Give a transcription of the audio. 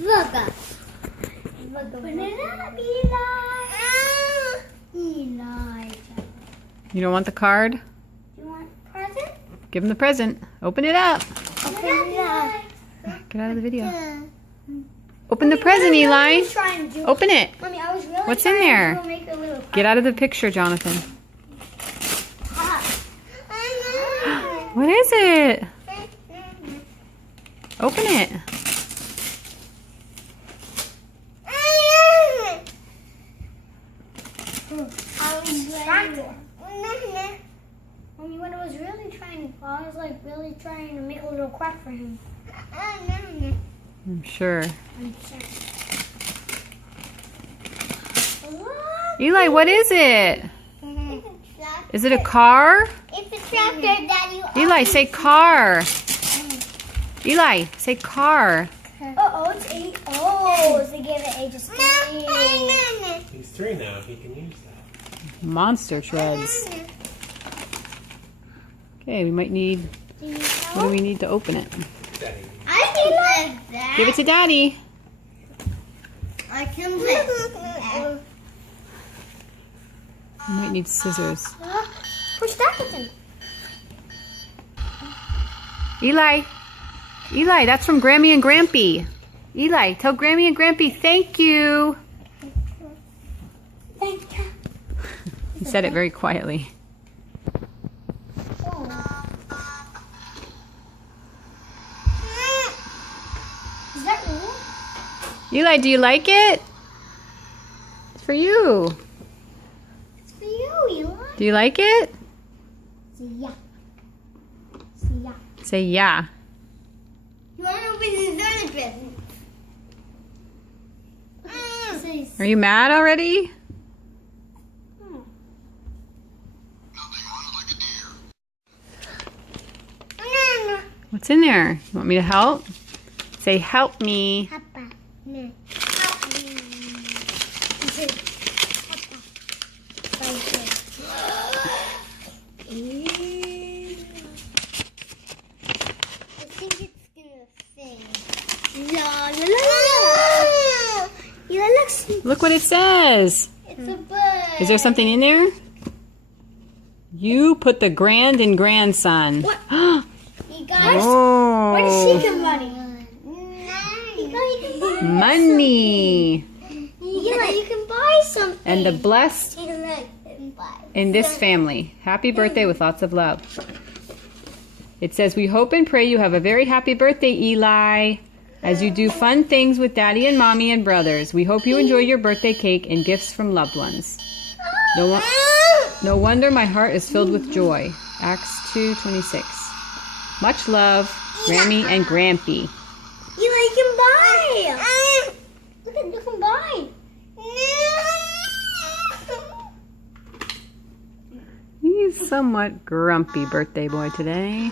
Look up. Open it up, Eli. Eli. You don't want the card? Do you want a present? Give him the present. Open it up. Open it up. Get out of the video. Open the present, Eli. Open it. Mommy, I was really What's in there? make a little Get out of the picture, Jonathan. What is it? Open it. Mommy, when I was really trying, I was like really trying to make a little crack for him. I'm sure. Eli, what is it? Is it a car? It's a tractor, Daddy. Eli, say car. Eli, say car. Uh-oh, it's 8. Oh, they gave it ages 3. He's 3 now. He can use that. Monster treads. Okay, we might need... What do we need to open it? Daddy. I can lift that. Give it to Daddy. I can lift that. We might need scissors. Push that button. Eli. Eli, that's from Grammy and Grampy. Eli, tell Grammy and Grampy thank you. Thank you. He said it very quietly. Is that real? Eli, do you like it? It's for you. It's for you, Eli. Do you like it? Say yeah. Say yeah. Say yeah. You want to open his other present? Are you mad already? What's in there? You want me to help? Say help me. Papa, no. Help me. He said, Papa. I think it's gonna sing. La la la la la. Yeah, looks. Look what it says. It's a bird. Is there something in there? You put the grand in grandson. What? You guys. Oh. Where did she get money? Money. Yeah, you can buy something. And the blessed You can buy. in this family. Happy birthday with lots of love. It says, we hope and pray you have a very happy birthday, Eli. As you do fun things with Daddy and Mommy and brothers. We hope you enjoy your birthday cake and gifts from loved ones. No wonder my heart is filled with joy. Acts 2:26. Much love, Grammy and Grampy. Eli, you can buy. Look at, you can buy. He's somewhat grumpy birthday boy today.